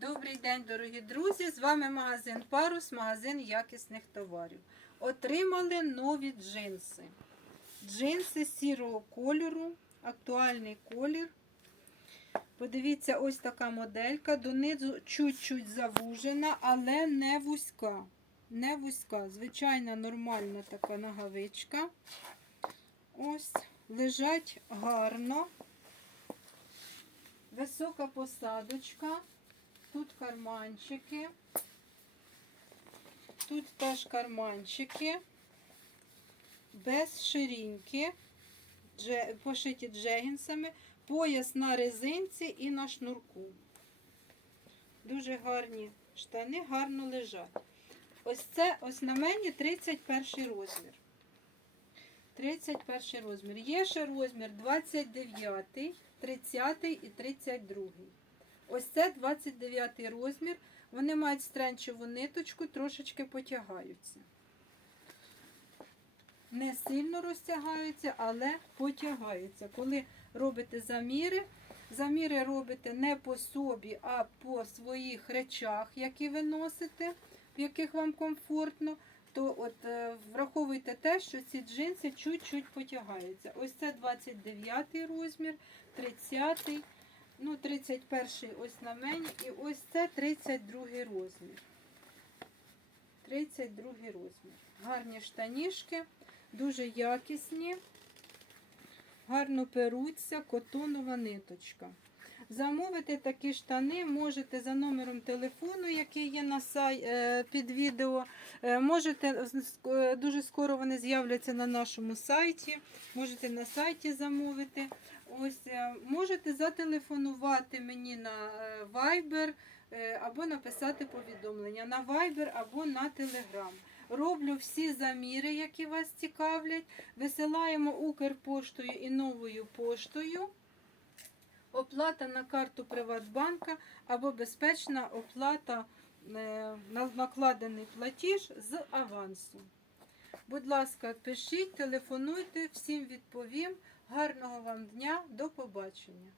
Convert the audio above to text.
Добрий день, дорогі друзі! З вами магазин Парус, магазин якісних товарів. Отримали нові джинси. Джинси сірого кольору, актуальний колір. Подивіться, ось така моделька. Донизу чуть-чуть завужена, але не вузька. Не вузька. Звичайна нормальна така ногавичка. Ось, лежать гарно. Висока посадочка. Тут карманчики. Тут теж карманчики. Без ширинки. Пошиті джегінсами. Пояс на резинці і на шнурку. Дуже гарні штани, гарно лежать. Ось це ось на мені 31 розмір. 31 розмір. Є ще розмір 29, 30 і 32. Ось це 29 розмір. Вони мають стренчеву ниточку, трошечки потягаються. Не сильно розтягаються, але потягаються. Коли робите заміри, заміри робите не по собі, а по своїх речах, які ви носите, в яких вам комфортно, то от е, враховуйте те, що ці джинси чуть-чуть потягаються. Ось це 29 розмір, 30, ну 31 ось на мені, і ось це 32 розмір. 32 розмір. Гарні штанішки, дуже якісні, гарно перуться, котонова ниточка. Замовити такі штани можете за номером телефону, є на сай, е, під відео. Е, Можете е, дуже скоро вони з'являться на нашому сайті. Можете на сайті замовити. Ось можете зателефонувати мені на Viber або написати повідомлення на Viber або на Telegram. Роблю всі заміри, які вас цікавлять. Висилаємо Укрпоштою і новою поштою. Оплата на карту Приватбанка або безпечна оплата накладений платіж з авансу. Будь ласка, пишіть, телефонуйте, всім відповім. Гарного вам дня, до побачення.